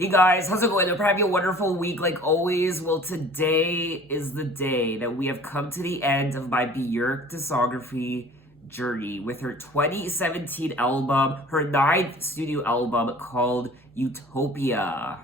Hey guys, how's it going? Hope you're having a wonderful week like always. Well, today is the day that we have come to the end of my Bjork discography journey with her 2017 album, her ninth studio album called Utopia.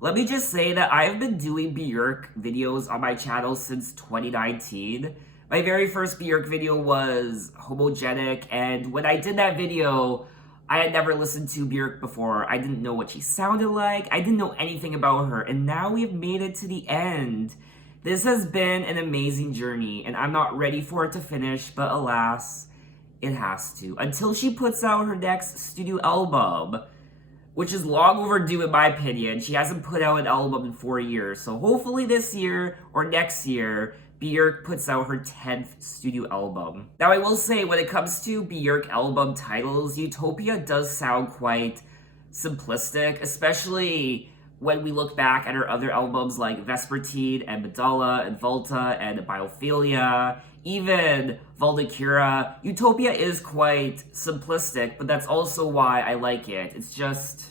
Let me just say that I've been doing Bjork videos on my channel since 2019. My very first Bjork video was Homogenic, and when I did that video, I had never listened to Bjork before. I didn't know what she sounded like. I didn't know anything about her. And now we've made it to the end. This has been an amazing journey, and I'm not ready for it to finish, but alas, it has to. Until she puts out her next studio album, which is long overdue in my opinion. She hasn't put out an album in 4 years. So hopefully this year or next year, Björk puts out her 10th studio album. Now I will say, when it comes to Björk album titles, Utopia does sound quite simplistic, especially when we look back at her other albums like Vespertine and Medulla and Volta and Biophilia, even Valdecura. Utopia is quite simplistic, but that's also why I like it. It's just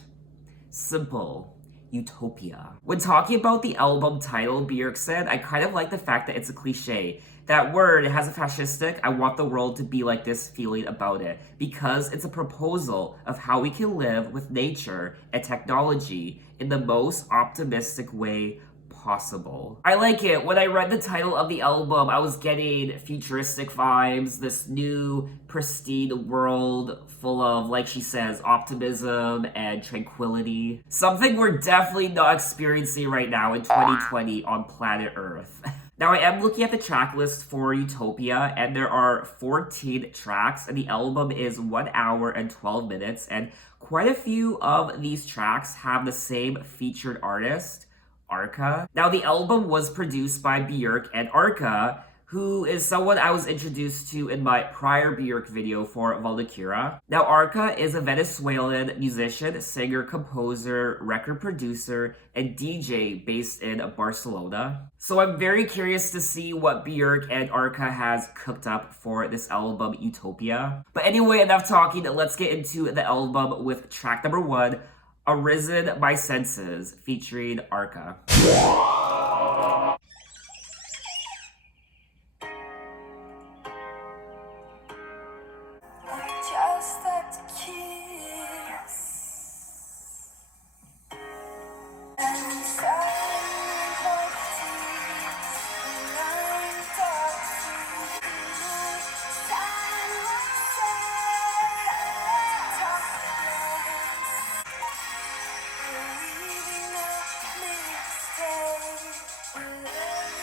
simple. Utopia. When talking about the album title, Björk said, I kind of like the fact that it's a cliche. That word, it has a fascistic, I want the world to be like this feeling about it, because it's a proposal of how we can live with nature and technology in the most optimistic way possible. I like it. When I read the title of the album, I was getting futuristic vibes, this new pristine world full of, like she says, optimism and tranquility. Something we're definitely not experiencing right now in 2020 on planet Earth. Now, I am looking at the track list for Utopia, and there are 14 tracks, and the album is 1 hour and 12 minutes, and quite a few of these tracks have the same featured artist, Arca. Now, the album was produced by Björk and Arca, who is someone I was introduced to in my prior Björk video for Valdecura. Now, Arca is a Venezuelan musician, singer, composer, record producer, and DJ based in Barcelona. So I'm very curious to see what Björk and Arca has cooked up for this album, Utopia. But anyway, enough talking. Let's get into the album with track number 1, Arisen My Senses, featuring Arca. Just that kiss and silent like tears, blind dark through silent darkness, believing a mistake, with every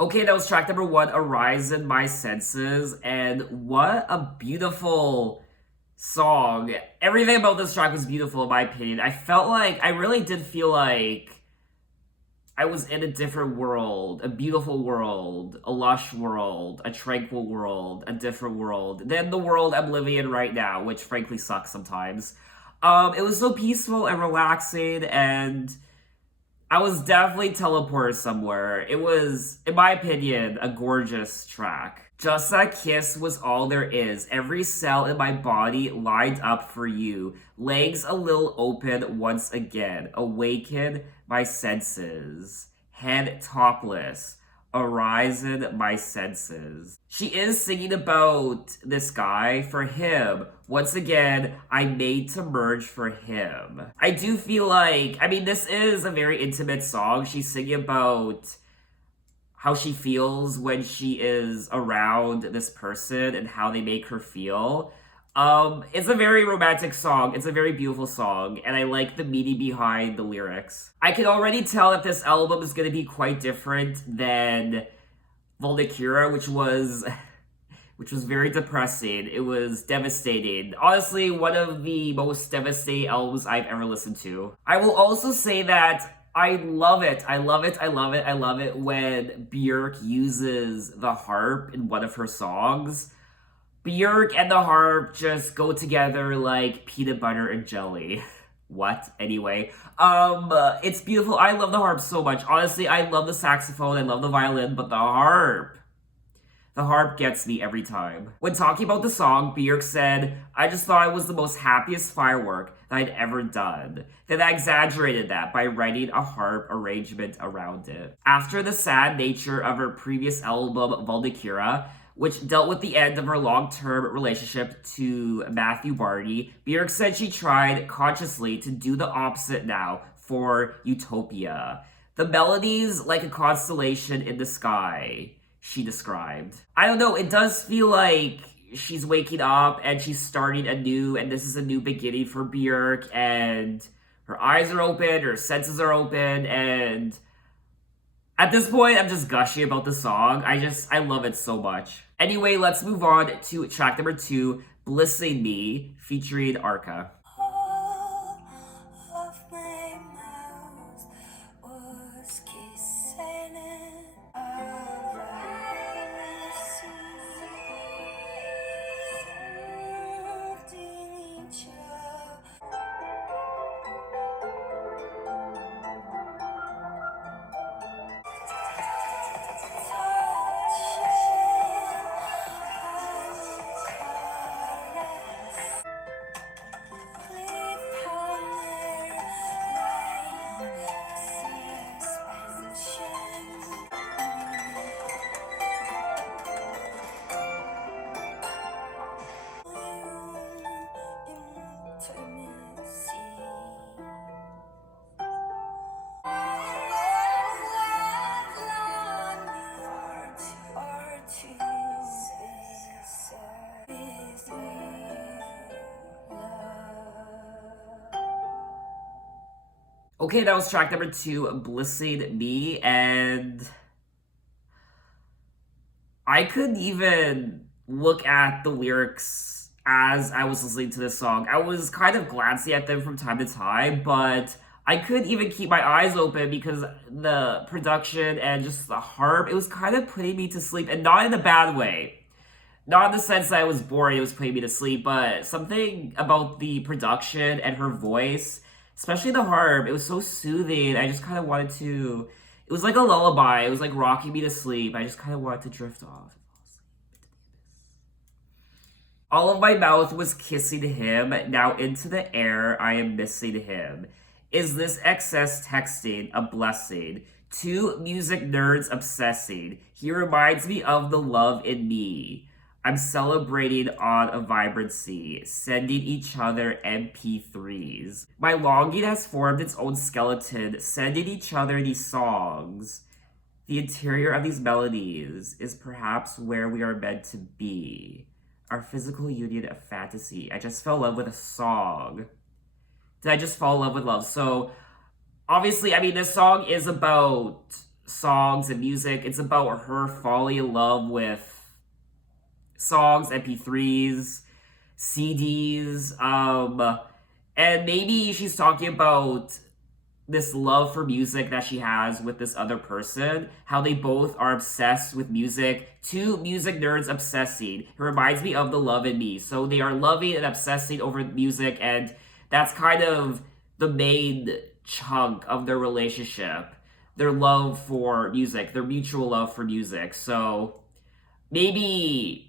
Okay, that was track number 1, Arisen My Senses, and what a beautiful song. Everything about this track was beautiful in my opinion. I really did feel like I was in a different world, a beautiful world, a lush world, a tranquil world, a different world than the world I'm living in right now, which frankly sucks sometimes. It was so peaceful and relaxing, and I was definitely teleported somewhere. It was, in my opinion, a gorgeous track. Just that kiss was all there is. Every cell in my body lined up for you. Legs a little open once again. Awaken my senses. Head topless. Arisen my senses. She is singing about this guy for him. Once again, I made to merge for him. I do feel like, this is a very intimate song. She's singing about how she feels when she is around this person and how they make her feel. It's a very romantic song. It's a very beautiful song, and I like the meaning behind the lyrics. I can already tell that this album is gonna be quite different than Volcura, which was very depressing. It was devastating. Honestly, one of the most devastating albums I've ever listened to. I will also say that I love it. I love it. I love it. I love it when Björk uses the harp in one of her songs. Bjork and the harp just go together like peanut butter and jelly. What? Anyway, it's beautiful. I love the harp so much. Honestly, I love the saxophone, I love the violin, but the harp gets me every time. When talking about the song, Bjork said, I just thought it was the most happiest firework that I'd ever done. Then I exaggerated that by writing a harp arrangement around it. After the sad nature of her previous album, Volcura, which dealt with the end of her long-term relationship to Matthew Barney, Bjork said she tried consciously to do the opposite now for Utopia. The melodies like a constellation in the sky, she described. I don't know, it does feel like she's waking up and she's starting anew, and this is a new beginning for Bjork, and her eyes are open, her senses are open, and at this point, I'm just gushing about the song. I love it so much. Anyway, let's move on to track number 2, Blissing Me, featuring Arca. All of my mouth was kissing it. Okay, that was track number 2, Blissing Me, and I couldn't even look at the lyrics as I was listening to this song. I was kind of glancing at them from time to time, but I couldn't even keep my eyes open because the production and just the harp, it was kind of putting me to sleep, and not in a bad way. Not in the sense that I was bored, it was putting me to sleep, but something about the production and her voice, especially the harp, it was so soothing. I just kind of wanted to. It was like a lullaby. It was like rocking me to sleep. I just kind of wanted to drift off. All of my mouth was kissing him. Now into the air, I am missing him. Is this excess texting a blessing? Two music nerds obsessing. He reminds me of the love in me. I'm celebrating on a vibrancy, sending each other MP3s. My longing has formed its own skeleton, sending each other these songs. The interior of these melodies is perhaps where we are meant to be. Our physical union of fantasy. I just fell in love with a song. Did I just fall in love with love? So, obviously, I mean, this song is about songs and music. It's about her falling in love with songs, MP3s, CDs, and maybe she's talking about this love for music that she has with this other person, how they both are obsessed with music, two music nerds obsessing. It reminds me of the love in me. So they are loving and obsessing over music, and that's kind of the main chunk of their relationship. Their love for music, their mutual love for music. So maybe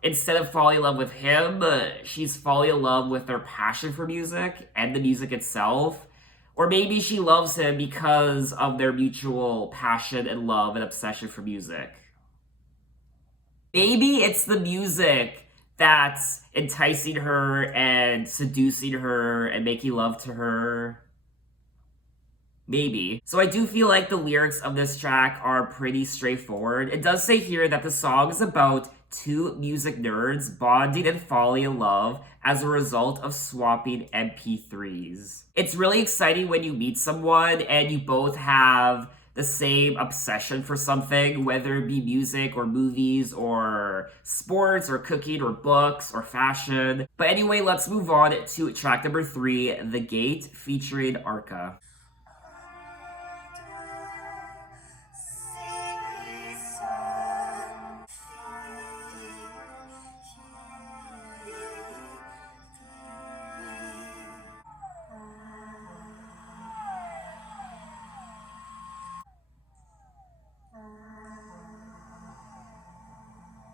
instead of falling in love with him, she's falling in love with their passion for music and the music itself. Or maybe she loves him because of their mutual passion and love and obsession for music. Maybe it's the music that's enticing her and seducing her and making love to her. Maybe. So I do feel like the lyrics of this track are pretty straightforward. It does say here that the song is about two music nerds bonding and falling in love as a result of swapping MP3s. It's really exciting when you meet someone and you both have the same obsession for something, whether it be music or movies or sports or cooking or books or fashion. But anyway, let's move on to track number 3, The Gate, featuring Arca.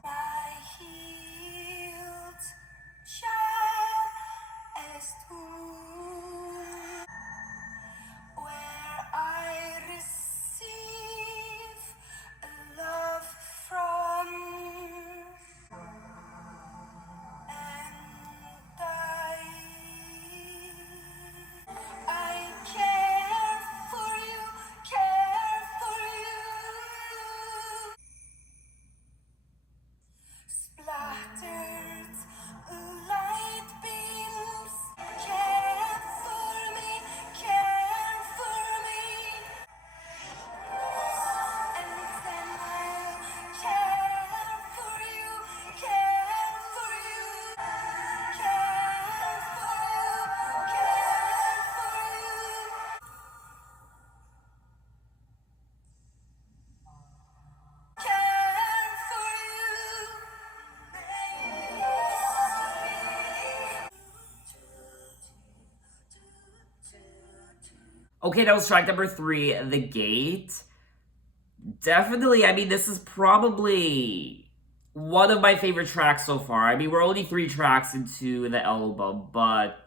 My healed chest wound, where I receive love from, and I care for you, care for you. Splattered light beams, care for me, care for me. And then I'll care for you, care for you, care for you, care for you. Care for Okay, that was track number 3, The Gate. Definitely, I mean, this is probably one of my favorite tracks so far. I mean, we're only 3 tracks into the album, but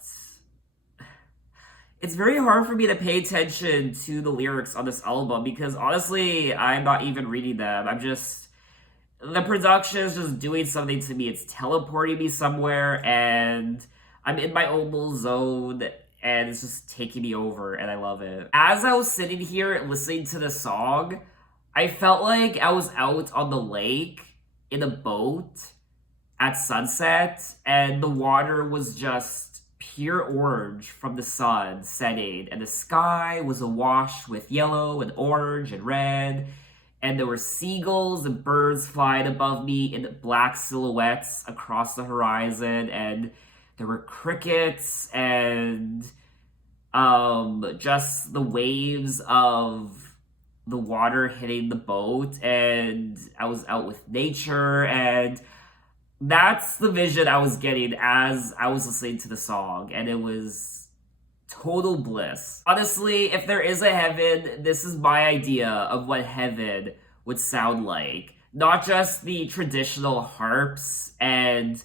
it's very hard for me to pay attention to the lyrics on this album because honestly, I'm not even reading them. The production is just doing something to me. It's teleporting me somewhere, and I'm in my own little zone, and it's just taking me over, and I love it. As I was sitting here listening to the song, I felt like I was out on the lake in a boat at sunset, and the water was just pure orange from the sun setting, and the sky was awash with yellow and orange and red, and there were seagulls and birds flying above me in black silhouettes across the horizon, and there were crickets and just the waves of the water hitting the boat, and I was out with nature, and that's the vision I was getting as I was listening to the song, and it was total bliss. Honestly, if there is a heaven, this is my idea of what heaven would sound like. Not just the traditional harps and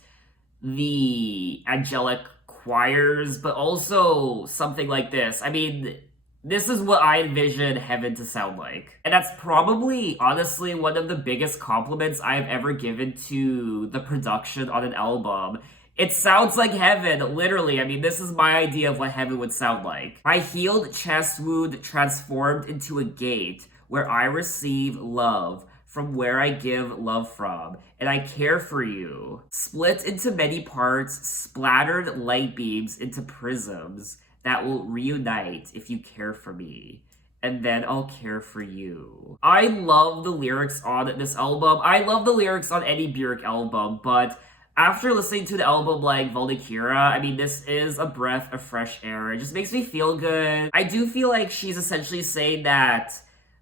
the angelic choirs, but also something like this. I mean, this is what I envision heaven to sound like. And that's probably, honestly, one of the biggest compliments I've ever given to the production on an album. It sounds like heaven, literally. I mean, this is my idea of what heaven would sound like. My healed chest wound transformed into a gate where I receive love from where I give love from, and I care for you. Split into many parts, splattered light beams into prisms that will reunite if you care for me, and then I'll care for you. I love the lyrics on this album. I love the lyrics on any Bjork album, but after listening to the album like Valkyria, I mean, this is a breath of fresh air. It just makes me feel good. I do feel like she's essentially saying that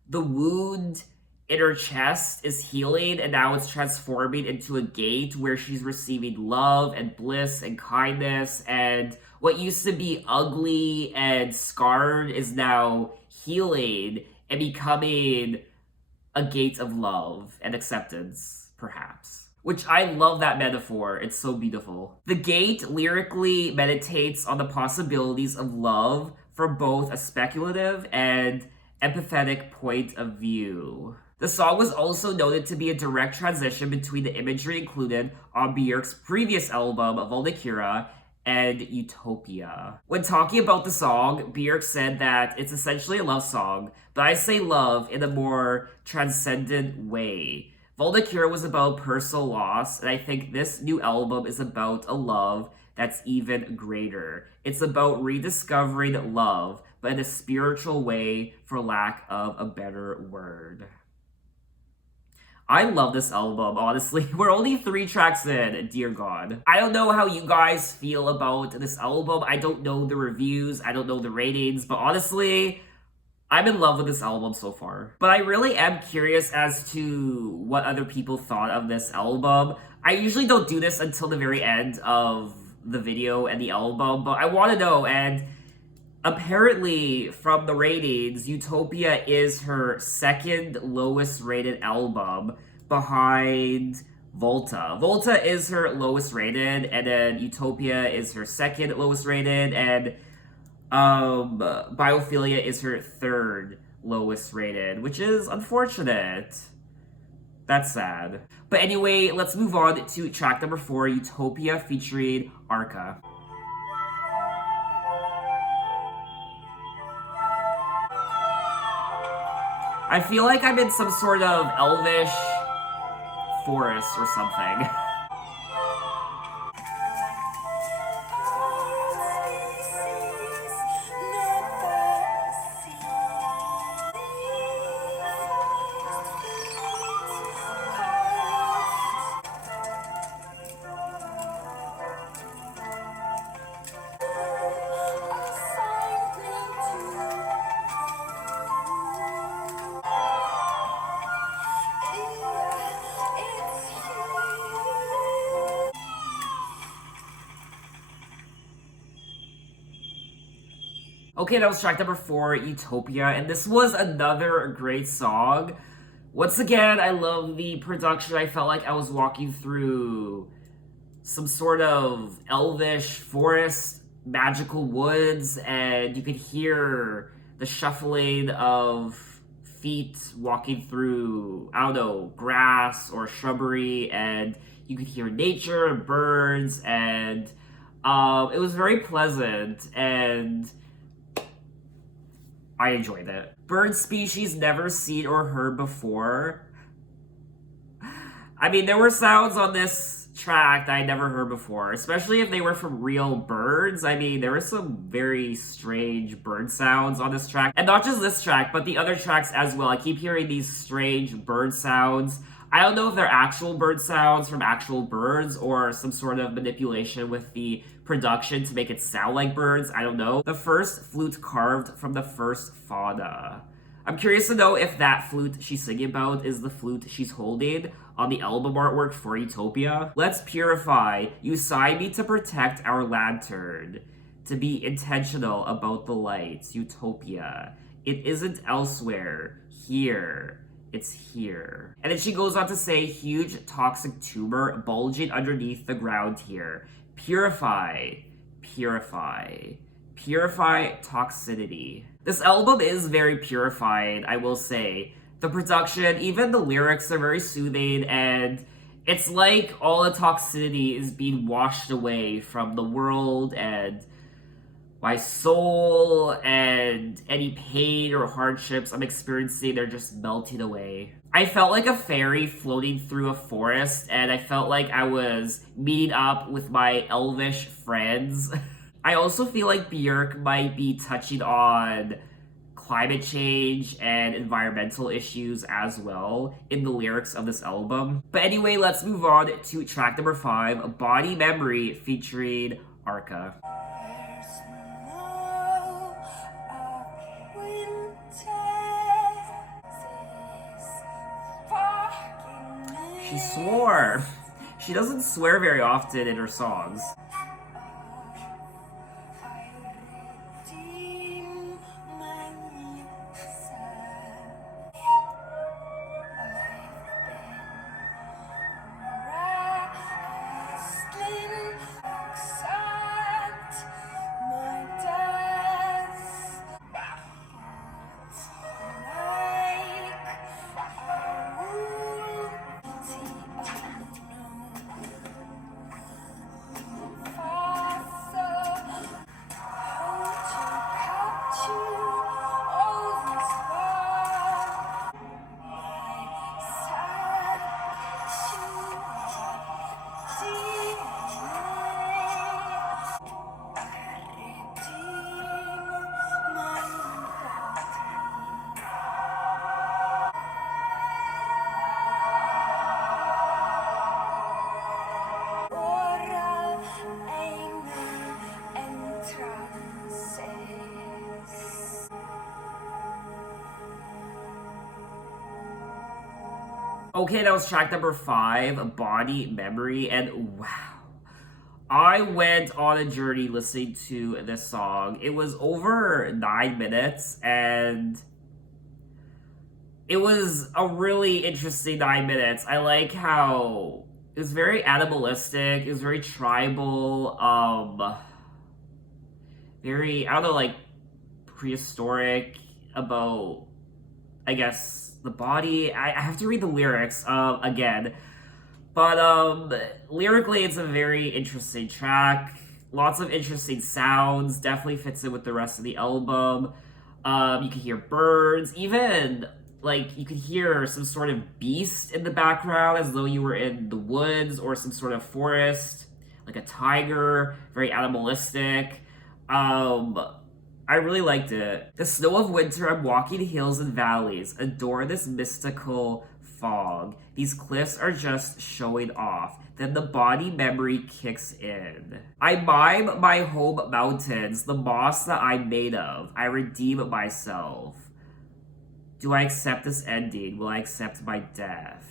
the wound in her chest is healing, and now it's transforming into a gate where she's receiving love and bliss and kindness, and what used to be ugly and scarred is now healing and becoming a gate of love and acceptance, perhaps. Which I love that metaphor. It's so beautiful. The Gate lyrically meditates on the possibilities of love from both a speculative and empathetic point of view. The song was also noted to be a direct transition between the imagery included on Björk's previous album, Valkyria, and Utopia. When talking about the song, Björk said that it's essentially a love song, but I say love in a more transcendent way. Cure was about personal loss, and I think this new album is about a love that's even greater. It's about rediscovering love, but in a spiritual way, for lack of a better word. I love this album, honestly. We're only 3 tracks in, dear God. I don't know how you guys feel about this album. I don't know the reviews, I don't know the ratings, but honestly, I'm in love with this album so far. But I really am curious as to what other people thought of this album. I usually don't do this until the very end of the video and the album, but I want to know, and apparently, from the ratings, Utopia is her second lowest rated album behind Volta. Volta is her lowest rated, and then Utopia is her second lowest rated, and Biophilia is her third lowest rated, which is unfortunate. That's sad. But anyway, let's move on to track number 4, Utopia featuring Arca. I feel like I'm in some sort of elvish forest or something. Okay, that was track number 4, Utopia, and this was another great song. Once again, I love the production. I felt like I was walking through some sort of elvish forest, magical woods, and you could hear the shuffling of feet walking through, I don't know, grass or shrubbery, and you could hear nature and birds, and it was very pleasant, and I enjoyed it. Bird species never seen or heard before. I mean, there were sounds on this track that I never heard before, especially if they were from real birds. I mean, there were some very strange bird sounds on this track. And not just this track, but the other tracks as well. I keep hearing these strange bird sounds. I don't know if they're actual bird sounds from actual birds or some sort of manipulation with the production to make it sound like birds. I don't know. The first flute carved from the first fauna. I'm curious to know if that flute she's singing about is the flute she's holding on the album artwork for Utopia. Let's purify. You sign me to protect our lantern. To be intentional about the lights. Utopia. It isn't elsewhere. Here. It's here. And then she goes on to say, huge toxic tumor bulging underneath the ground here. Purify. Purify. Purify toxicity. This album is very purified, I will say. The production, even the lyrics are very soothing, and it's like all the toxicity is being washed away from the world and my soul, and any pain or hardships I'm experiencing, they're just melting away. I felt like a fairy floating through a forest, and I felt like I was meeting up with my elvish friends. I also feel like Björk might be touching on climate change and environmental issues as well in the lyrics of this album. But anyway, let's move on to track number 5, Body Memory featuring Arca. She swore. She doesn't swear very often in her songs. Okay, that was track number 5, Body Memory, and wow. I went on a journey listening to this song. It was over 9 minutes, and it was a really interesting 9 minutes. I like how it was very animalistic, it was very tribal, very, I don't know, like prehistoric about, I guess, the body. I have to read the lyrics again. But lyrically, it's a very interesting track. Lots of interesting sounds. Definitely fits in with the rest of the album. You can hear birds. Even like you could hear some sort of beast in the background, as though you were in the woods or some sort of forest, like a tiger. Very animalistic. I really liked it. The snow of winter, I'm walking hills and valleys, adore this mystical fog. These cliffs are just showing off. Then the body memory kicks in. I mime my home mountains, the moss that I'm made of. I redeem myself. Do I accept this ending? Will I accept my death?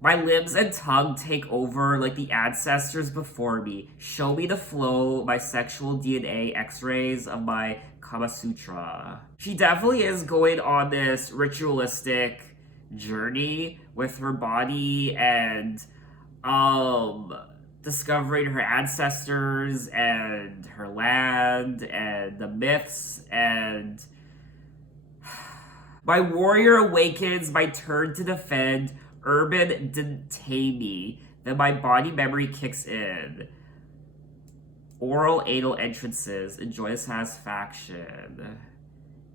My limbs and tongue take over like the ancestors before me. Show me the flow, my sexual DNA x-rays of my Kama Sutra. She definitely is going on this ritualistic journey with her body and discovering her ancestors and her land and the myths. And my warrior awakens, my turn to defend. Urban didn't tame me. Then my body memory kicks in. Oral anal entrances. Enjoy the satisfaction.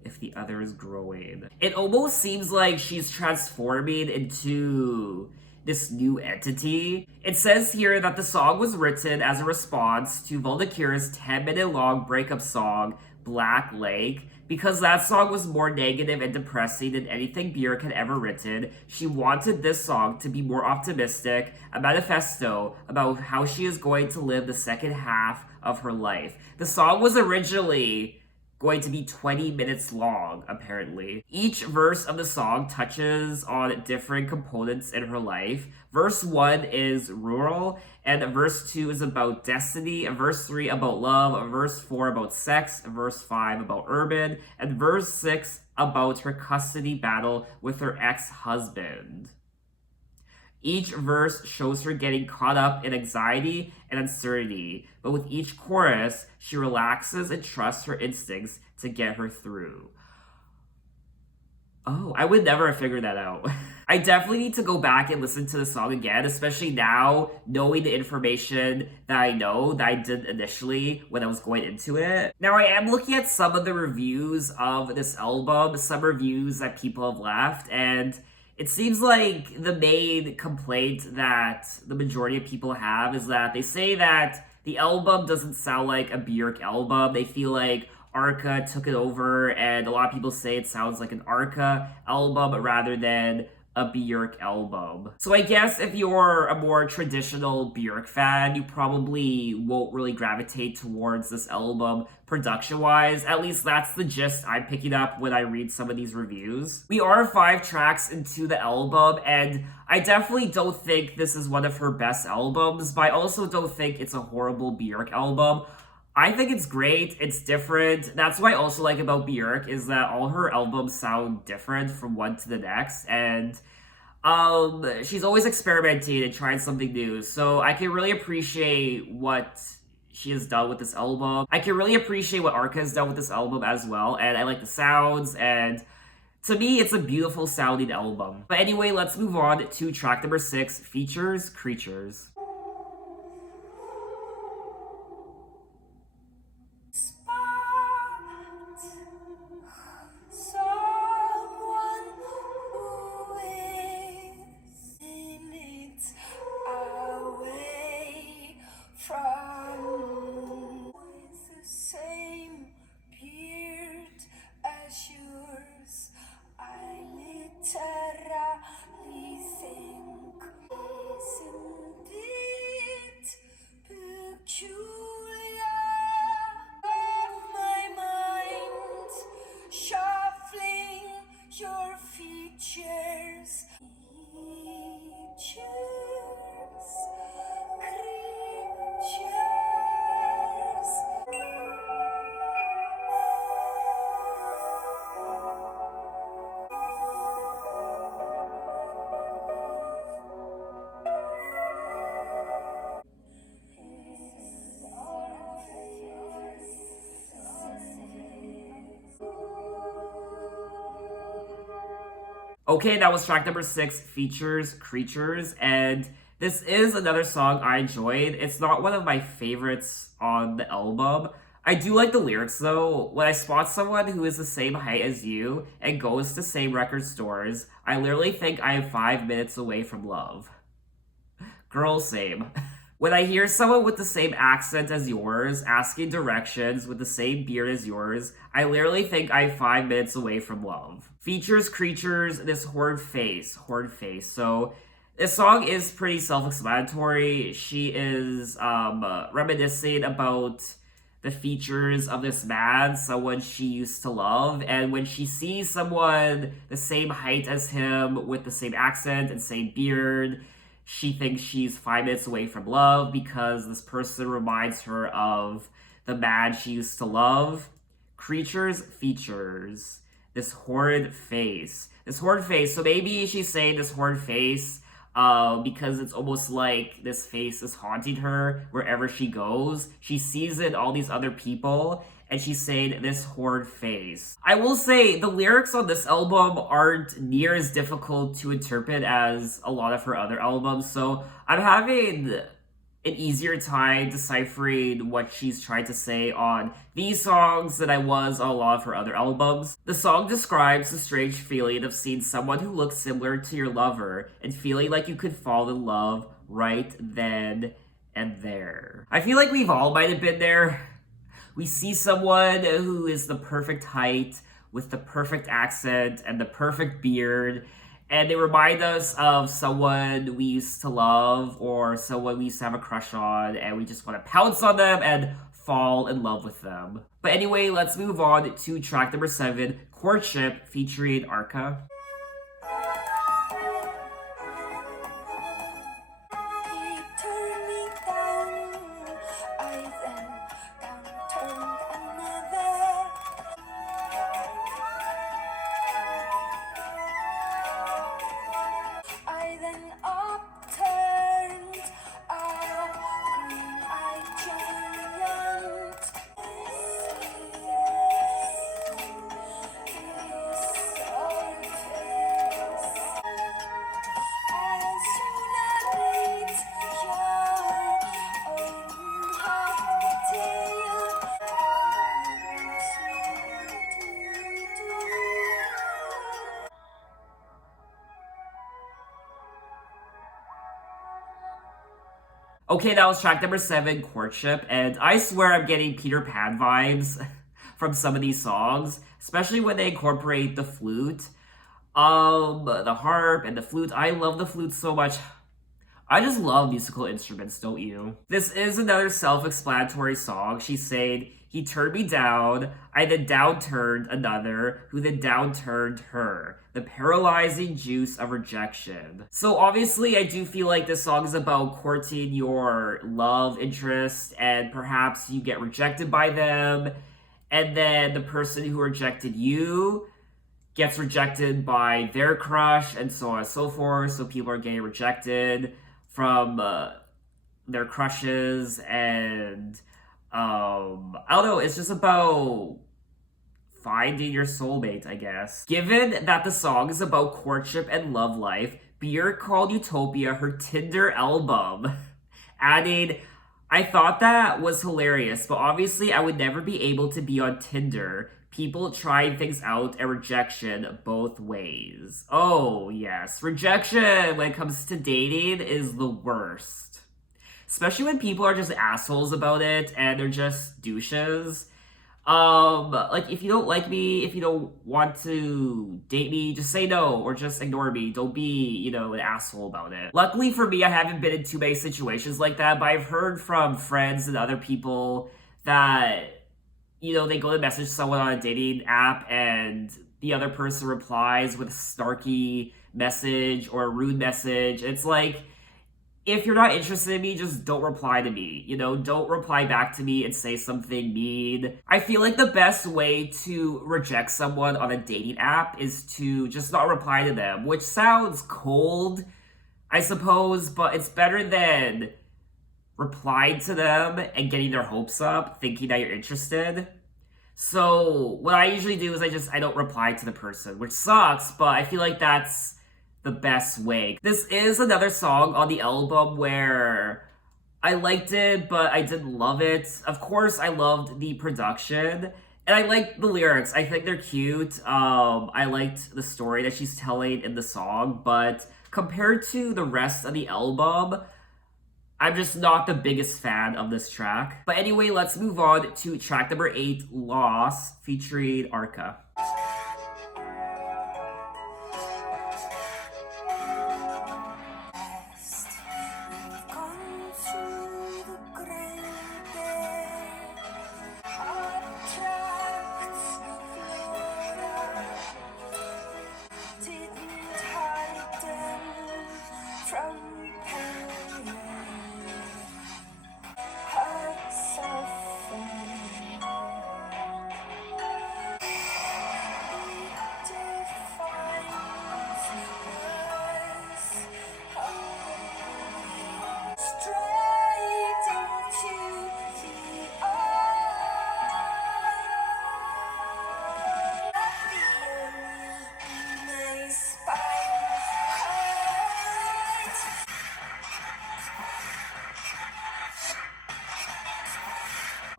If the other is growing. It almost seems like she's transforming into this new entity. It says here that the song was written as a response to Voldekir's 10-minute long breakup song, Black Lake. Because that song was more negative and depressing than anything Björk had ever written, she wanted this song to be more optimistic, a manifesto about how she is going to live the second half of her life. The song was originally going to be 20 minutes long, apparently. Each verse of the song touches on different components in her life. Verse 1 is rural, and verse 2 is about destiny, verse 3 about love, verse 4 about sex, verse 5 about urban, and verse 6 about her custody battle with her ex-husband. Each verse shows her getting caught up in anxiety and uncertainty, but with each chorus, she relaxes and trusts her instincts to get her through. Oh, I would never have figured that out. I definitely need to go back and listen to the song again, especially now, knowing the information that I know that I did initially when I was going into it. Now, I am looking at some of the reviews of this album, some reviews that people have left, and it seems like the main complaint that the majority of people have is that they say that the album doesn't sound like a Björk album. They feel like Arca took it over, and a lot of people say it sounds like an Arca album rather than a Björk album. So I guess if you're a more traditional Björk fan, you probably won't really gravitate towards this album production-wise. At least that's the gist I'm picking up when I read some of these reviews. We are 5 tracks into the album, and I definitely don't think this is one of her best albums, but I also don't think it's a horrible Björk album. I think it's great, it's different. That's what I also like about Björk, is that all her albums sound different from one to the next, and she's always experimenting and trying something new. So I can really appreciate what she has done with this album. I can really appreciate what Arca has done with this album as well, and I like the sounds, and to me, it's a beautiful sounding album. But anyway, let's move on to track number 6, Features, Creatures. Someone who is in it away from with the same beard as yours. I literally think, isn't it peculiar? My mind shuffling your features. Okay, that was track number 6, Features, Creatures, and this is another song I enjoyed. It's not one of my favorites on the album. I do like the lyrics though. When I spot someone who is the same height as you and goes to same record stores, I literally think I am 5 minutes away from love. Girl, same. When I hear someone with the same accent as yours, asking directions with the same beard as yours, I literally think I'm 5 minutes away from love. Features, creatures, this horrid face. So, this song is pretty self-explanatory. She is reminiscing about the features of this man, someone she used to love, and when she sees someone the same height as him with the same accent and same beard, she thinks she's 5 minutes away from love because this person reminds her of the man she used to love. Creatures, features. This horrid face. So maybe she's saying this horrid face because it's almost like this face is haunting her wherever she goes. She sees it in all these other people, and she's saying this horrid face. I will say the lyrics on this album aren't near as difficult to interpret as a lot of her other albums, so I'm having an easier time deciphering what she's trying to say on these songs than I was on a lot of her other albums. The song describes the strange feeling of seeing someone who looks similar to your lover and feeling like you could fall in love right then and there. I feel like we've all might have been there. We see someone who is the perfect height, with the perfect accent and the perfect beard, and they remind us of someone we used to love or someone we used to have a crush on, and we just want to pounce on them and fall in love with them. But anyway, let's move on to track number 7, Courtship, featuring Arca. Okay, that was track number 7, Courtship, and I swear I'm getting Peter Pan vibes from some of these songs, especially when they incorporate the flute, the harp, and the flute. I love the flute so much. I just love musical instruments, don't you? This is another self-explanatory song. She's saying, he turned me down, I then downturned another, who then downturned her. The paralyzing juice of rejection. So obviously, I do feel like this song is about courting your love interest, and perhaps you get rejected by them, and then the person who rejected you gets rejected by their crush, and so on and so forth. So people are getting rejected from their crushes, and I don't know, it's just about finding your soulmate, I guess. Given that the song is about courtship and love life, Bjork called Utopia her Tinder album, adding, I thought that was hilarious, but obviously I would never be able to be on Tinder. People trying things out and rejection both ways. Oh, yes. Rejection when it comes to dating is the worst. Especially when people are just assholes about it and they're just douches. Like, if you don't like me, if you don't want to date me, just say no or just ignore me. Don't be, an asshole about it. Luckily for me, I haven't been in too many situations like that, but I've heard from friends and other people that, they go to message someone on a dating app and the other person replies with a snarky message or a rude message. It's like, if you're not interested in me, just don't reply to me. You know, don't reply back to me and say something mean. I feel like the best way to reject someone on a dating app is to just not reply to them, which sounds cold, I suppose, but it's better than replying to them and getting their hopes up, thinking that you're interested. So what I usually do is I don't reply to the person, which sucks, but I feel like that's the best way. This is another song on the album where I liked it, but I didn't love it. Of course, I loved the production. And I liked the lyrics. I think they're cute. I liked the story that she's telling in the song, but compared to the rest of the album, I'm just not the biggest fan of this track. But anyway, let's move on to track number 8, Lost, featuring Arca. We've gone through the great day, attracts Flora, didn't hide them from pain, hearts of flame, defines us. Straight into the eye. My spine hurts.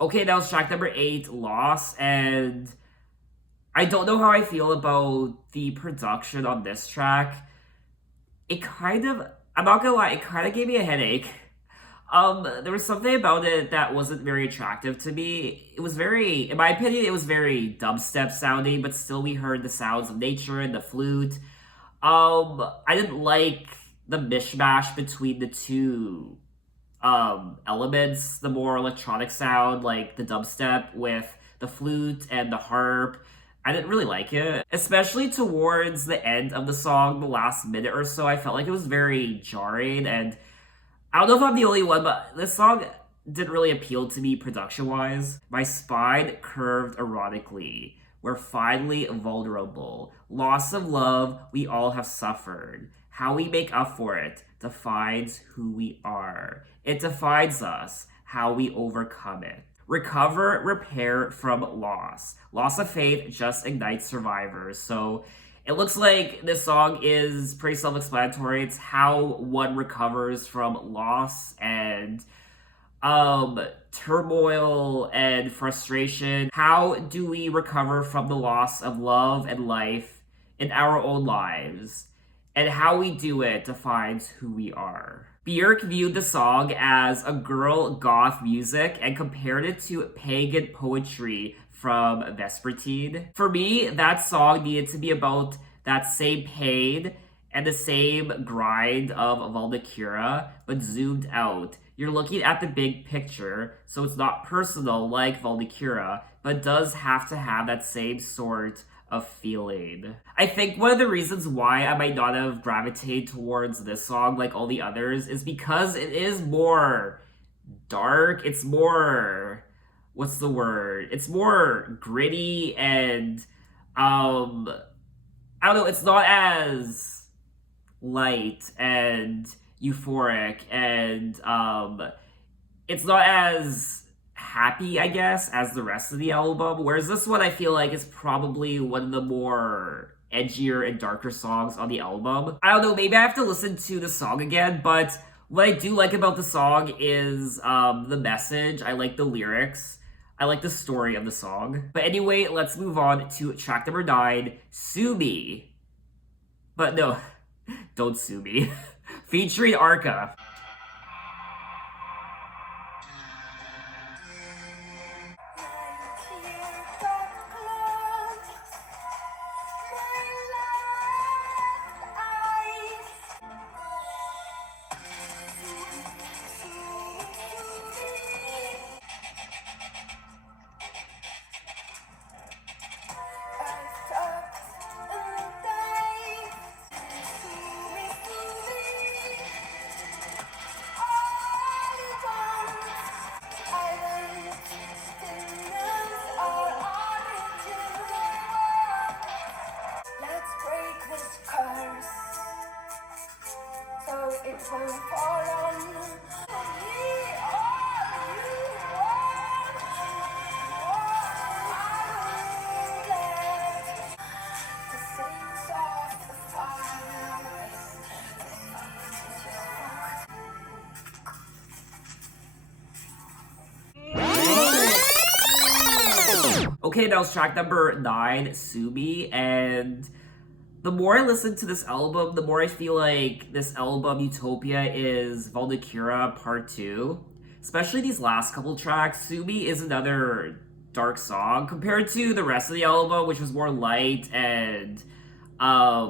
Okay, that was track number 8, Lost, and I don't know how I feel about the production on this track. It kind of, I'm not gonna lie, it kind of gave me a headache. There was something about it that wasn't very attractive to me. It was very, in my opinion, it was very dubstep sounding, but still we heard the sounds of nature and the flute. I didn't like the mishmash between the two elements, the more electronic sound, like the dubstep with the flute and the harp. I didn't really like it, especially towards the end of the song, the last minute or so. I felt like it was very jarring, and I don't know if I'm the only one, but this song didn't really appeal to me production-wise. My spine curved erotically. We're finally vulnerable. Loss of love we all have suffered. How we make up for it defines who we are. It defines us, how we overcome it. Recover, repair from loss. Loss of faith just ignites survivors. So it looks like this song is pretty self-explanatory. It's how one recovers from loss and turmoil and frustration. How do we recover from the loss of love and life in our own lives? And how we do it defines who we are. Björk viewed the song as a girl goth music and compared it to pagan poetry from Vespertine. For me, that song needed to be about that same pain and the same grind of Valdecura, but zoomed out. You're looking at the big picture, so it's not personal like Valdecura, but does have to have that same sort of feeling. I think one of the reasons why I might not have gravitated towards this song like all the others is because it is more dark. It's more, what's the word? It's more gritty and I don't know, it's not as light and euphoric and it's not as happy, I guess, as the rest of the album. Whereas this one I feel like is probably one of the more edgier and darker songs on the album. I don't know, maybe I have to listen to the song again, but what I do like about the song is the message. I like the lyrics. I like the story of the song. But anyway, let's move on to track number 9, Sumi. But no, don't sue me. Featuring Arca. will fall on me. All you want, the saints of the fire. Okay, that was track number 9, Sumi, and the more I listen to this album, the more I feel like this album, Utopia, is Valdecura Part 2. Especially these last couple tracks. Sumi is another dark song compared to the rest of the album, which was more light and, I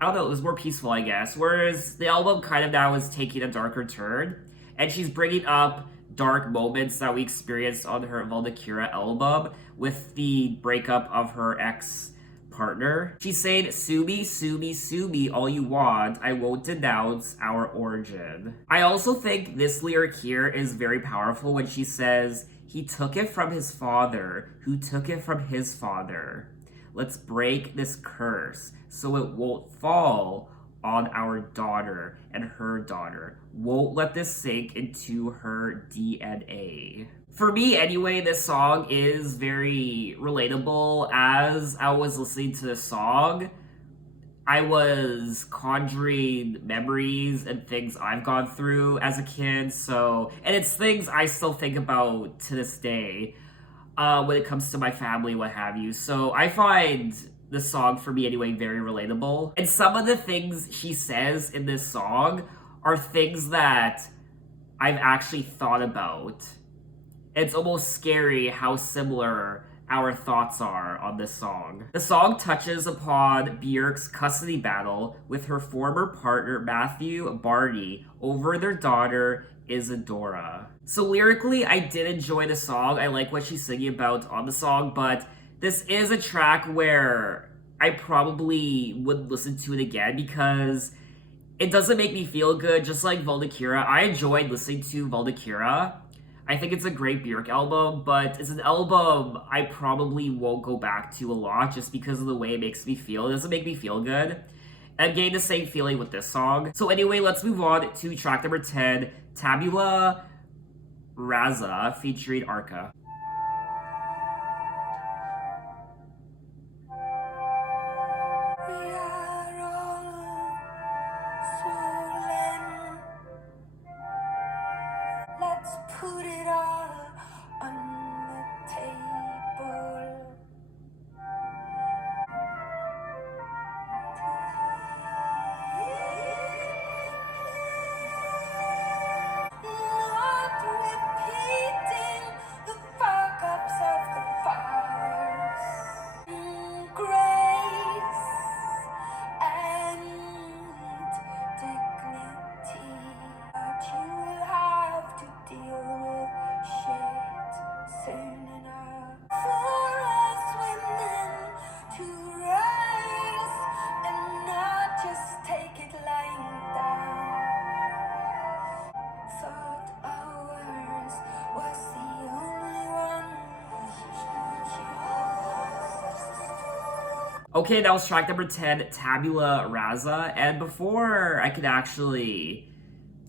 don't know, it was more peaceful, I guess. Whereas the album kind of now is taking a darker turn, and she's bringing up dark moments that we experienced on her Valdecura album with the breakup of her ex-partner. She's saying, Sumi, Sumi, Sumi, all you want, I won't denounce our origin. I also think this lyric here is very powerful when she says, he took it from his father, who took it from his father. Let's break this curse so it won't fall on our daughter and her daughter. Won't let this sink into her DNA. For me, anyway, this song is very relatable. As I was listening to this song, I was conjuring memories and things I've gone through as a kid. And it's things I still think about to this day when it comes to my family, what have you. So I find the song, for me anyway, very relatable. And some of the things she says in this song are things that I've actually thought about. It's almost scary how similar our thoughts are on this song. The song touches upon Björk's custody battle with her former partner Matthew Barney over their daughter Isadora. So lyrically, I did enjoy the song. I like what she's singing about on the song, but this is a track where I probably would listen to it again because it doesn't make me feel good, just like Valdecura. I enjoyed listening to Valdecura. I think it's a great Bjork album, but it's an album I probably won't go back to a lot just because of the way it makes me feel. It doesn't make me feel good. I'm getting the same feeling with this song. So anyway, let's move on to track number 10, Tabula Raza, featuring Arca. Let's put it all on the table. Not repeating the fuck-ups of the fathers. Grace and dignity. But you'll have to deal with shit soon enough. For us women to rise and not just take it lying down. Thought ours was the only one. Okay, that was track number 10, Tabula Raza. And before I could actually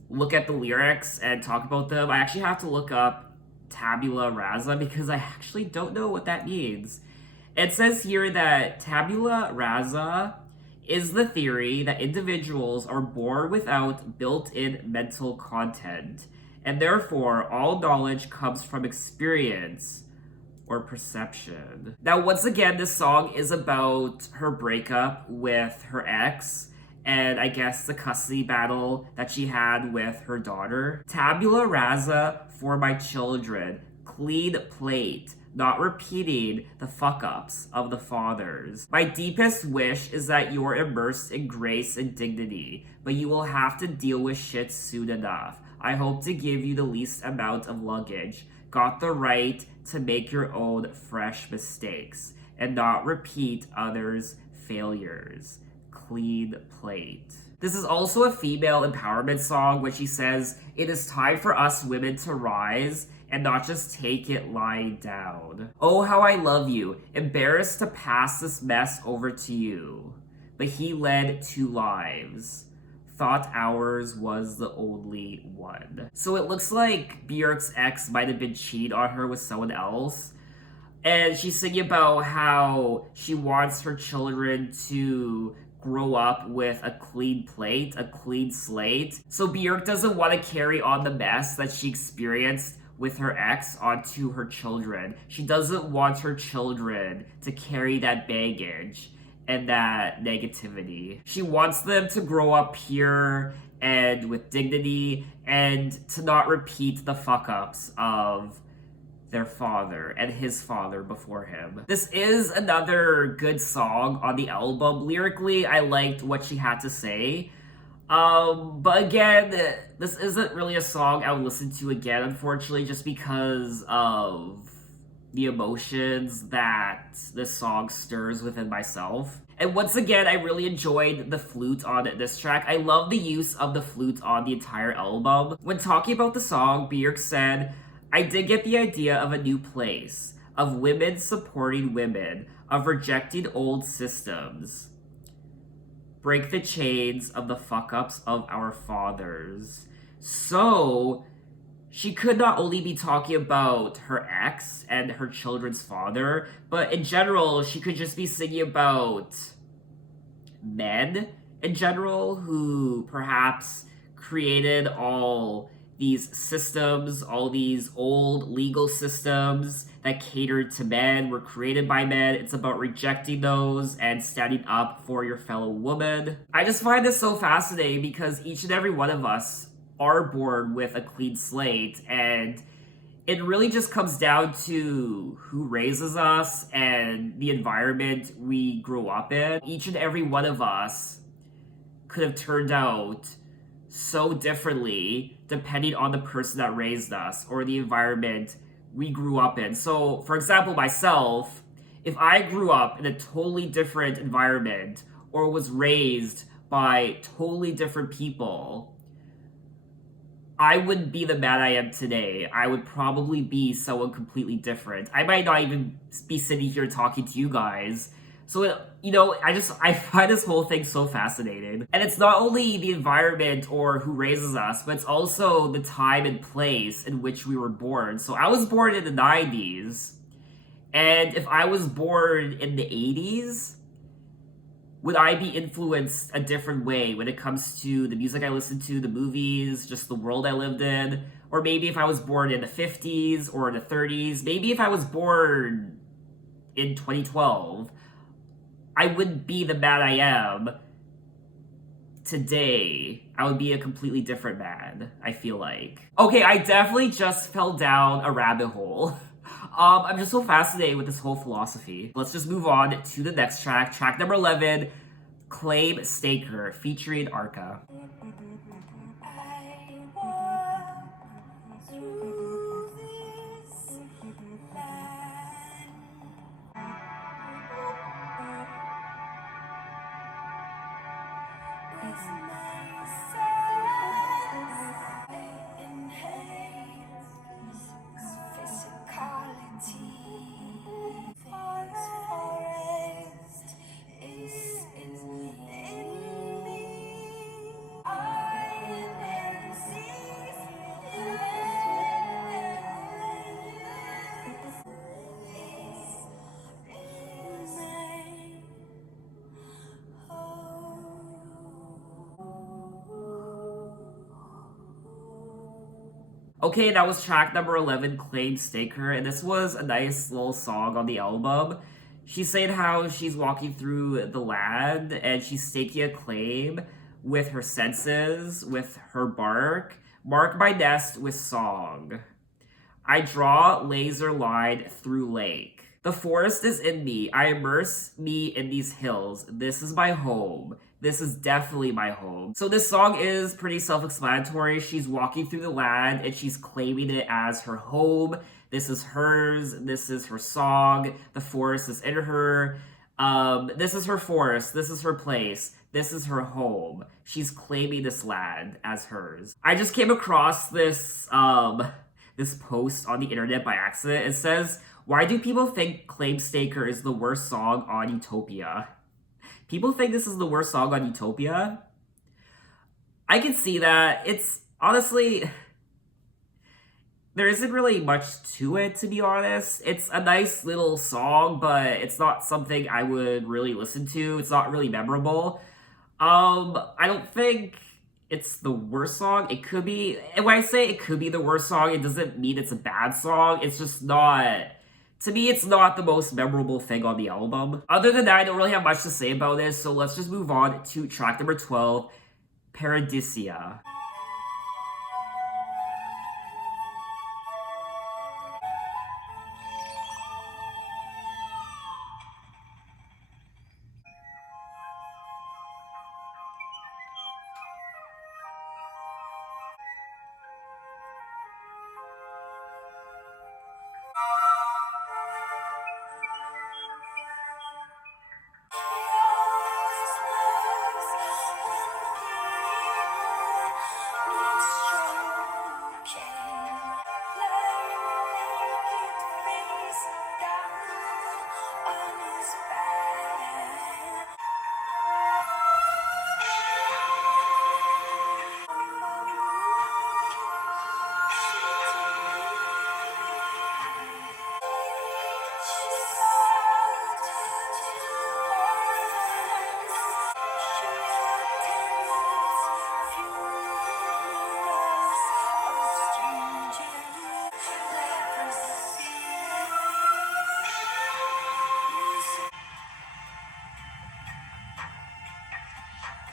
look at the lyrics and talk about them, I actually have to look up Tabula Raza because I actually don't know what that means. It says here that Tabula Raza is the theory that individuals are born without built-in mental content, and therefore all knowledge comes from experience or perception. Now, once again, this song is about her breakup with her ex, and I guess the custody battle that she had with her daughter. Tabula rasa for my children, clean plate, not repeating the fuck-ups of the fathers. My deepest wish is that you're immersed in grace and dignity, but you will have to deal with shit soon enough. I hope to give you the least amount of luggage. Got the right to make your own fresh mistakes and not repeat others' failures. Clean plate. This is also a female empowerment song when she says, "It is time for us women to rise and not just take it lying down. Oh, how I love you. Embarrassed to pass this mess over to you. But he led 2 lives. thought ours was the only one. So it looks like Bjork's ex might have been cheating on her with someone else. And she's singing about how she wants her children to grow up with a clean plate, a clean slate. So Bjork doesn't want to carry on the mess that she experienced with her ex onto her children. She doesn't want her children to carry that baggage and that negativity. She wants them to grow up pure and with dignity and to not repeat the fuck ups of their father and his father before him. This is another good song on the album. Lyrically, I liked what she had to say. But again, this isn't really a song I would listen to again, unfortunately, just because of the emotions that this song stirs within myself. And once again, I really enjoyed the flute on this track. I love the use of the flute on the entire album. When talking about the song, Bjork said, "I did get the idea of a new place, of women supporting women, of rejecting old systems. Break the chains of the fuck-ups of our fathers." So, she could not only be talking about her ex and her children's father, but in general, she could just be singing about men in general who perhaps created all these systems, all these old legal systems that catered to men, were created by men. It's about rejecting those and standing up for your fellow woman. I just find this so fascinating because each and every one of us are born with a clean slate, and it really just comes down to who raises us and the environment we grew up in. Each and every one of us could have turned out so differently depending on the person that raised us or the environment we grew up in. So, for example, myself, if I grew up in a totally different environment or was raised by totally different people, I wouldn't be the man I am today. I would probably be someone completely different. I might not even be sitting here talking to you guys. So, I find this whole thing so fascinating. And it's not only the environment or who raises us, but it's also the time and place in which we were born. So I was born in the 90s. And if I was born in the 80s, would I be influenced a different way when it comes to the music I listened to, the movies, just the world I lived in? Or maybe if I was born in the 50s or in the 30s, maybe if I was born in 2012, I wouldn't be the man I am today. I would be a completely different man, I feel like. Okay, I definitely just fell down a rabbit hole. I'm just so fascinated with this whole philosophy. Let's just move on to the next track. Track number 11, Claimstaker, featuring Arca. I walk through this land with my sense in hands, physicality. This forest is in me. I am disease. Is in me. Okay, that was track number 11, Claimstaker, and this was a nice little song on the album. She's saying how she's walking through the land and she's staking a claim with her senses, with her bark. Mark my nest with song. I draw laser line through lake. The forest is in me. I immerse me in these hills. This is my home. This is definitely my home. So this song is pretty self-explanatory. She's walking through the land and she's claiming it as her home. This is hers. This is her song. The forest is in her. This is her forest. This is her place. This is her home. She's claiming this land as hers. I just came across this post on the internet by accident. It says, "Why do people think Claimstaker is the worst song on Utopia?" People think this is the worst song on Utopia? I can see that. It's honestly, there isn't really much to it, to be honest. It's a nice little song, but it's not something I would really listen to. It's not really memorable. I don't think it's the worst song. It could be, and when I say it could be the worst song, it doesn't mean it's a bad song. It's just not, to me, it's not the most memorable thing on the album. Other than that, I don't really have much to say about this, so let's just move on to track number 12, Paradisia.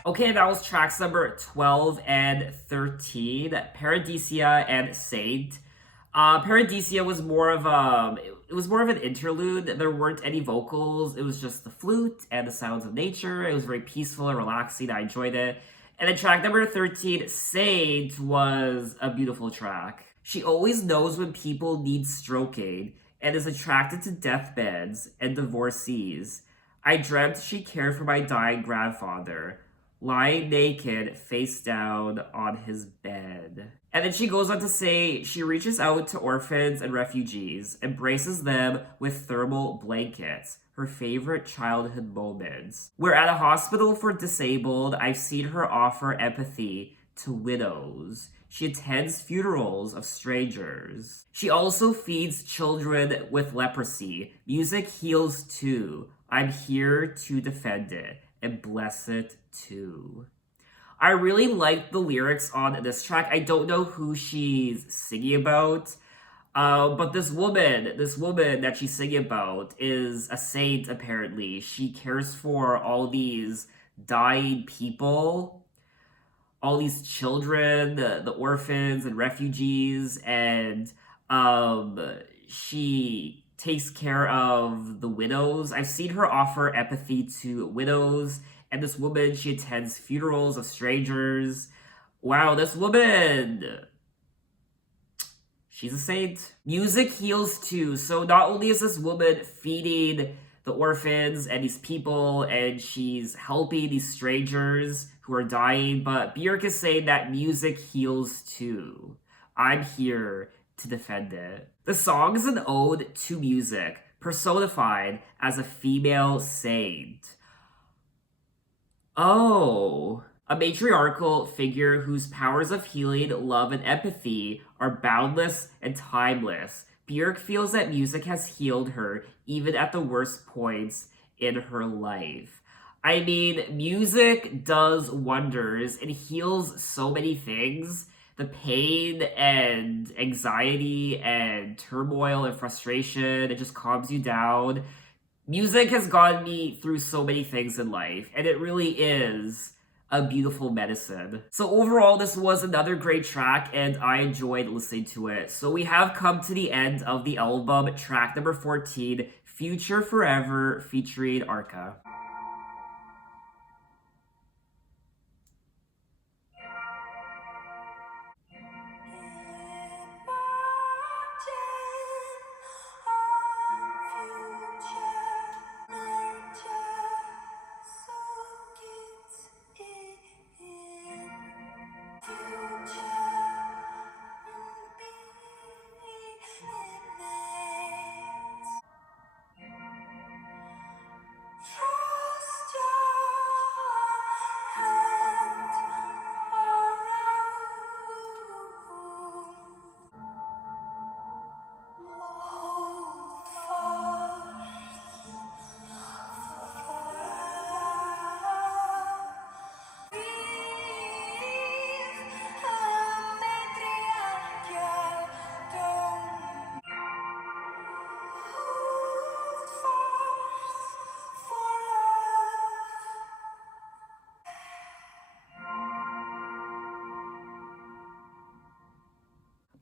Okay, that was tracks number 12 and 13, Paradisia and Saint. Paradisia was more of it was more of an interlude. There weren't any vocals. It was just the flute and the sounds of nature. It was very peaceful and relaxing. I enjoyed it. And then track number 13, Saint, was a beautiful track. She always knows when people need stroking and is attracted to deathbeds and divorcees. I dreamt she cared for my dying grandfather, lying naked, face down on his bed. And then she goes on to say she reaches out to orphans and refugees, embraces them with thermal blankets, her favorite childhood moments. We're at a hospital for disabled. I've seen her offer empathy to widows. She attends funerals of strangers. She also feeds children with leprosy. Music heals too. I'm here to defend it and bless it too. I really like the lyrics on this track. I don't know who she's singing about, but this woman that she's singing about is a saint, apparently. She cares for all these dying people, all these children, the orphans and refugees, and she takes care of the widows. I've seen her offer empathy to widows, and this woman, she attends funerals of strangers. Wow, this woman, she's a saint. Music heals too. So not only is this woman feeding the orphans and these people, and she's helping these strangers who are dying, but Bjork is saying that music heals too. I'm here to defend it. The song is an ode to music, personified as a female saint. Oh, a matriarchal figure whose powers of healing, love, and empathy are boundless and timeless. Björk feels that music has healed her even at the worst points in her life. I mean, music does wonders. It heals so many things. The pain and anxiety and turmoil and frustration, it just calms you down. Music has gotten me through so many things in life, and it really is a beautiful medicine. So overall, this was another great track, and I enjoyed listening to it. So we have come to the end of the album, track number 14, Future Forever, featuring Arca.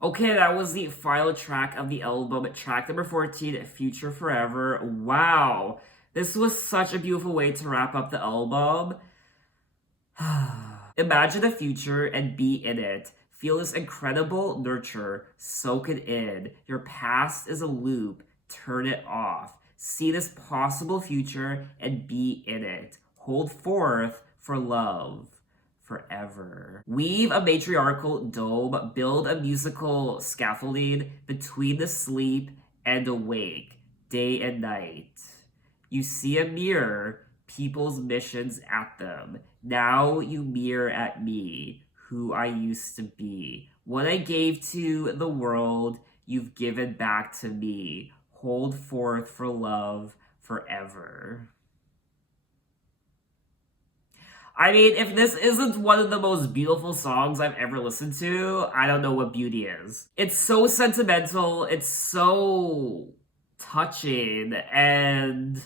Okay, that was the final track of the album, track number 14, Future Forever. Wow, this was such a beautiful way to wrap up the album. Imagine the future and be in it. Feel this incredible nurture, soak it in. Your past is a loop, turn it off. See this possible future and be in it. Hold forth for love forever. Weave a matriarchal dome, build a musical scaffolding between the sleep and awake, day and night. You see a mirror, people's missions at them. Now you mirror at me, who I used to be. What I gave to the world, you've given back to me. Hold forth for love forever. I mean, if this isn't one of the most beautiful songs I've ever listened to, I don't know what beauty is. It's so sentimental, it's so touching, and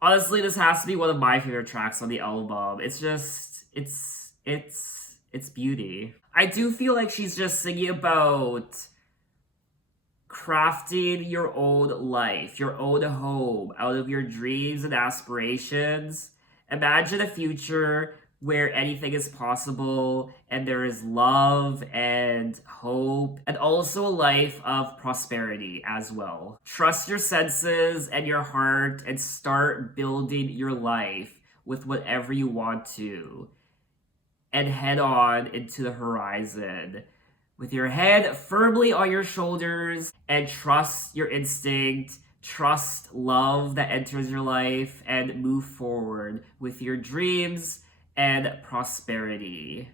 honestly, this has to be one of my favorite tracks on the album. It's just, it's beauty. I do feel like she's just singing about crafting your own life, your own home, out of your dreams and aspirations. Imagine a future where anything is possible and there is love and hope and also a life of prosperity as well. Trust your senses and your heart and start building your life with whatever you want to. And head on into the horizon with your head firmly on your shoulders and trust your instinct. Trust love that enters your life and move forward with your dreams and prosperity.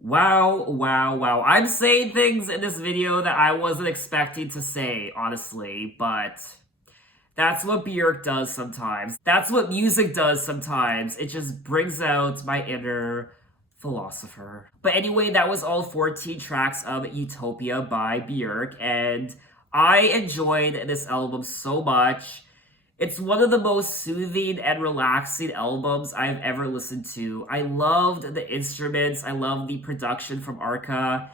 Wow, wow, wow. I'm saying things in this video that I wasn't expecting to say, honestly, but that's what Bjork does sometimes. That's what music does sometimes. It just brings out my inner philosopher. But anyway, that was all 14 tracks of Utopia by Bjork, and I enjoyed this album so much. It's one of the most soothing and relaxing albums I've ever listened to. I loved the instruments, I loved the production from Arca,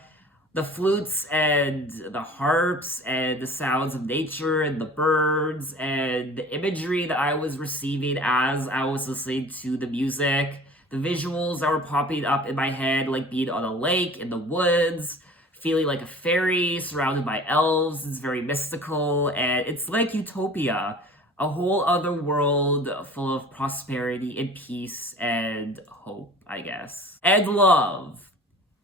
the flutes and the harps and the sounds of nature and the birds and the imagery that I was receiving as I was listening to the music, the visuals that were popping up in my head, like being on a lake in the woods, feeling like a fairy surrounded by elves. It's very mystical, and it's like Utopia, a whole other world full of prosperity and peace and hope, I guess. And love.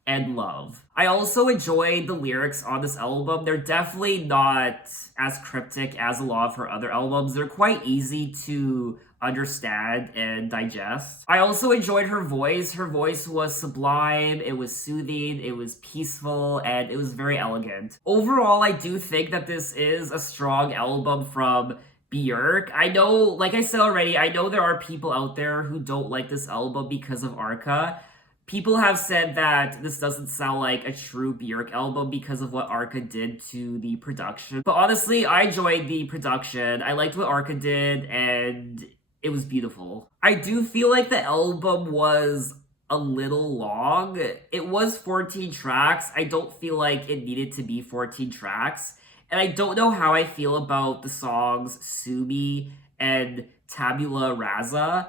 And love. I also enjoyed the lyrics on this album. They're definitely not as cryptic as a lot of her other albums. They're quite easy to understand and digest. I also enjoyed her voice. Her voice was sublime, it was soothing, it was peaceful, and it was very elegant. Overall, I do think that this is a strong album from Bjork. I know, like I said already, I know there are people out there who don't like this album because of Arca. People have said that this doesn't sound like a true Bjork album because of what Arca did to the production. But honestly, I enjoyed the production. I liked what Arca did, and it was beautiful. I do feel like the album was a little long. It was 14 tracks. I don't feel like it needed to be 14 tracks. And I don't know how I feel about the songs Sumi and Tabula Raza.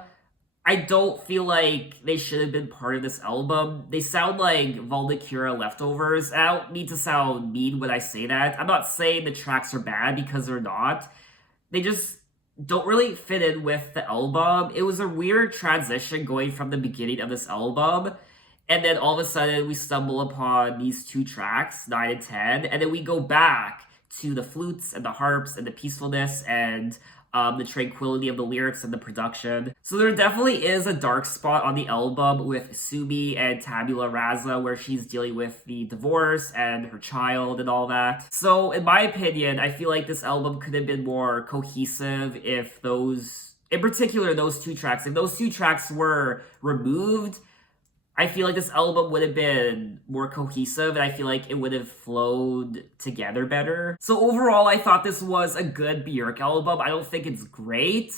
I don't feel like they should have been part of this album. They sound like Valdecura leftovers. I don't mean to sound mean when I say that. I'm not saying the tracks are bad because they're not. They just don't really fit in with the album. It was a weird transition going from the beginning of this album, and then all of a sudden we stumble upon these two tracks, 9 and 10, and then we go back to the flutes and the harps and the peacefulness and the tranquility of the lyrics and the production. So there definitely is a dark spot on the album with Sumi and Tabula Raza, where she's dealing with the divorce and her child and all that. So in my opinion, I feel like this album could have been more cohesive if those, in particular those two tracks, if those two tracks were removed, I feel like this album would have been more cohesive, and I feel like it would have flowed together better. So overall, I thought this was a good Bjork album. I don't think it's great,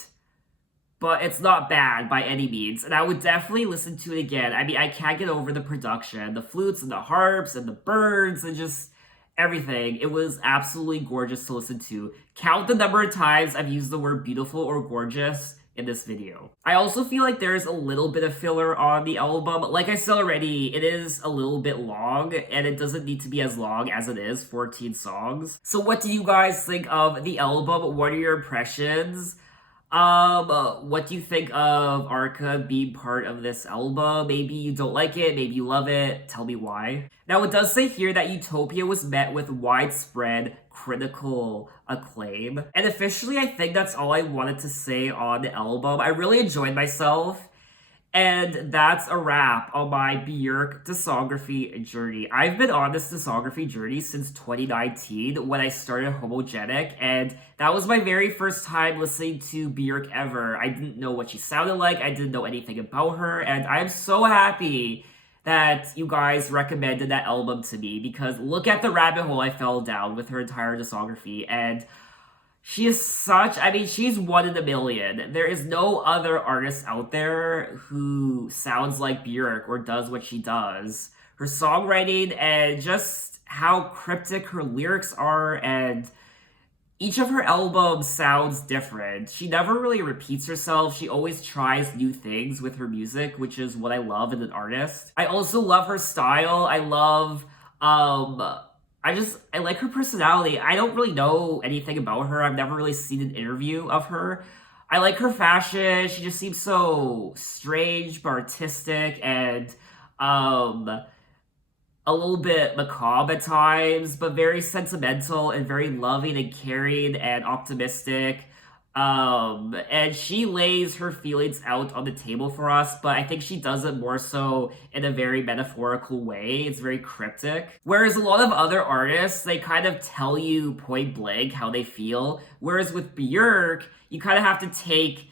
but it's not bad by any means, and I would definitely listen to it again. I mean, I can't get over the production, the flutes and the harps and the birds and just everything. It was absolutely gorgeous to listen to. Count the number of times I've used the word beautiful or gorgeous in this video. I also feel like there's a little bit of filler on the album. Like I said already, it is a little bit long, and it doesn't need to be as long as it is, 14 songs. So what do you guys think of the album? What are your impressions? What do you think of Arca being part of this album? Maybe you don't like it, maybe you love it. Tell me why. Now, it does say here that Utopia was met with widespread critical acclaim. And officially, I think that's all I wanted to say on the album. I really enjoyed myself. And that's a wrap on my Bjork discography journey. I've been on this discography journey since 2019 when I started Homogenic, and that was my very first time listening to Bjork ever. I didn't know what she sounded like, I didn't know anything about her, and I'm so happy that you guys recommended that album to me, because look at the rabbit hole I fell down with her entire discography, and she is such, I mean, she's one in a million. There is no other artist out there who sounds like Björk or does what she does. Her songwriting and just how cryptic her lyrics are, and each of her albums sounds different. She never really repeats herself. She always tries new things with her music, which is what I love in an artist. I also love her style. I love, I like her personality. I don't really know anything about her. I've never really seen an interview of her. I like her fashion. She just seems so strange but artistic, and a little bit macabre at times, but very sentimental and very loving and caring and optimistic. And she lays her feelings out on the table for us, but I think she does it more so in a very metaphorical way. It's very cryptic. Whereas a lot of other artists, they kind of tell you point blank how they feel. Whereas with Björk, you kind of have to take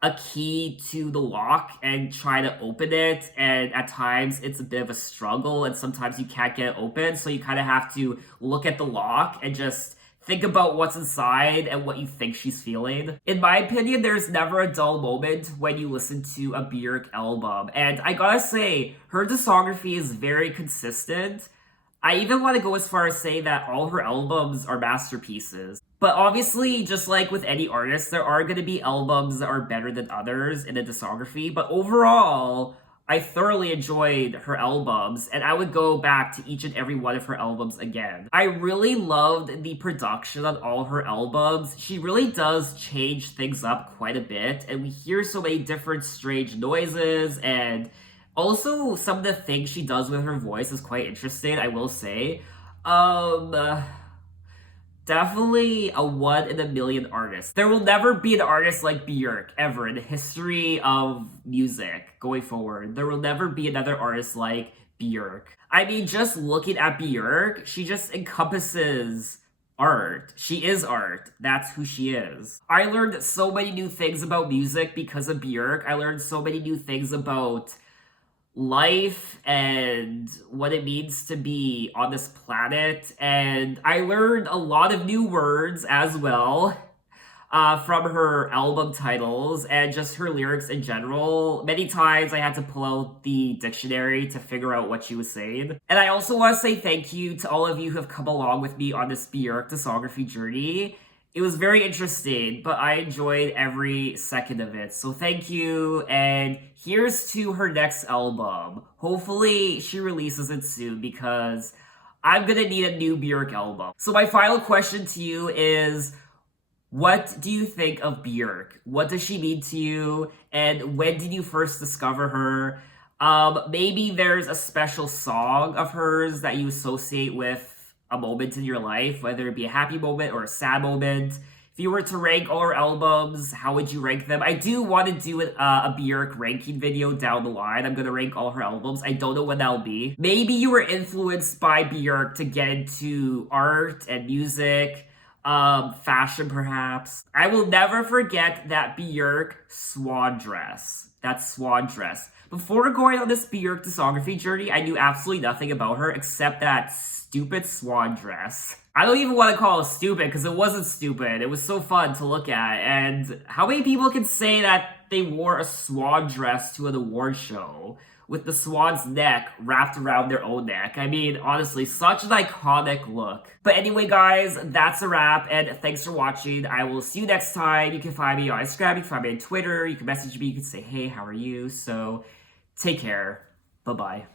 a key to the lock and try to open it, and at times it's a bit of a struggle, and sometimes you can't get it open, so you kind of have to look at the lock and just think about what's inside and what you think she's feeling. In my opinion, there's never a dull moment when you listen to a Björk album, and I gotta say, her discography is very consistent. I even want to go as far as say that all her albums are masterpieces. But obviously, just like with any artist, there are going to be albums that are better than others in a discography. But overall, I thoroughly enjoyed her albums, and I would go back to each and every one of her albums again. I really loved the production on all her albums. She really does change things up quite a bit, and we hear so many different strange noises, and also some of the things she does with her voice is quite interesting, I will say. Definitely a one in a million artist. There will never be an artist like Björk ever in the history of music going forward. There will never be another artist like Björk. I mean, just looking at Björk, she just encompasses art. She is art. That's who she is. I learned so many new things about music because of Björk. I learned so many new things about life and what it means to be on this planet, and I learned a lot of new words as well from her album titles and just her lyrics in general. Many times I had to pull out the dictionary to figure out what she was saying. And I also want to say thank you to all of you who have come along with me on this Björk discography journey. It was very interesting, but I enjoyed every second of it. So thank you, and here's to her next album. Hopefully she releases it soon, because I'm gonna need a new Björk album. So my final question to you is, what do you think of Björk? What does she mean to you? And when did you first discover her? Maybe there's a special song of hers that you associate with a moment in your life, whether it be a happy moment or a sad moment. If you were to rank all her albums, how would you rank them? I do want to do a Björk ranking video down the line. I'm going to rank all her albums. I don't know when that'll be. Maybe you were influenced by Björk to get into art and music, fashion perhaps. I will never forget that Björk swan dress. That swan dress. Before going on this Björk discography journey, I knew absolutely nothing about her except that stupid swan dress. I don't even want to call it stupid because it wasn't stupid. It was so fun to look at. And how many people can say that they wore a swan dress to an award show with the swan's neck wrapped around their own neck. I mean, honestly, such an iconic look. But anyway, guys, that's a wrap, and thanks for watching. I will see you next time. You can find me on Instagram, you can find me on Twitter, you can message me, you can say, hey, how are you? So, take care. Bye-bye.